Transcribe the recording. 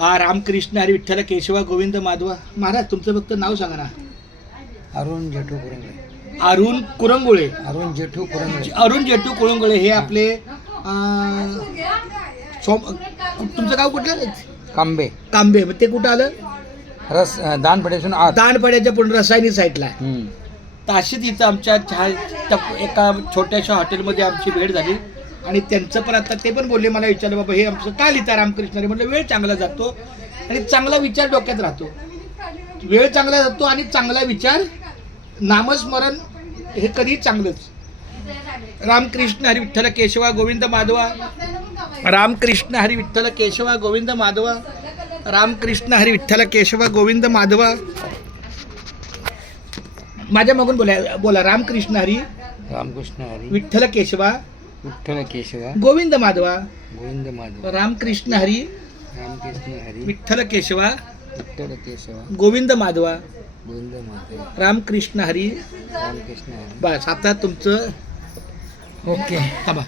रामकृष्ण हरी विठ्ठल केशवा गोविंद माधवा. महाराज तुमचं फक्त नाव सांगा ना. अरुण जेठू कुरंगळे. अरुण कुरंगुळे. अरुण जेठू कुरंगळे. अरुण जेठू कुरंगुळे हे आपले तुमचं गाव कुठलं? कांबे. कांबे. ते कुठं आलं? दानपड्यापासून आत. दानपड्याच्या पुढे रसायनी साईडला आहे. तर अशीच इथं आमच्या एका छोट्याशा हॉटेलमध्ये आमची भेट झाली आणि त्यांचं पण आता ते पण बोलले, मला विचारलं बाबा हे आमचं का लिहिता रामकृष्ण हरी. म्हटलं वेळ चांगला जातो आणि चांगला विचार डोक्यात राहतो. वेळ चांगला जातो आणि चांगला विचार, नामस्मरण हे कधी चांगलंच. रामकृष्ण हरी विठ्ठल केशवा गोविंद माधवा. रामकृष्ण हरी विठ्ठल केशवा गोविंद माधवा. रामकृष्ण हरी विठ्ठल केशवा गोविंद माधवा. माझ्या मागून बोला रामकृष्ण हरी. रामकृष्ण हरी विठ्ठल केशवा. विठ्ठल केशवा गोविंद माधवा. गोविंद माधव. रामकृष्ण हरी. रामकृष्ण हरी विठ्ठल केशवा. विठ्ठल केशवा गोविंद माधवा. गोविंद माधव. रामकृष्ण हरी. रामकृष्ण हरी. बस आता तुमचं ओके. थांबा.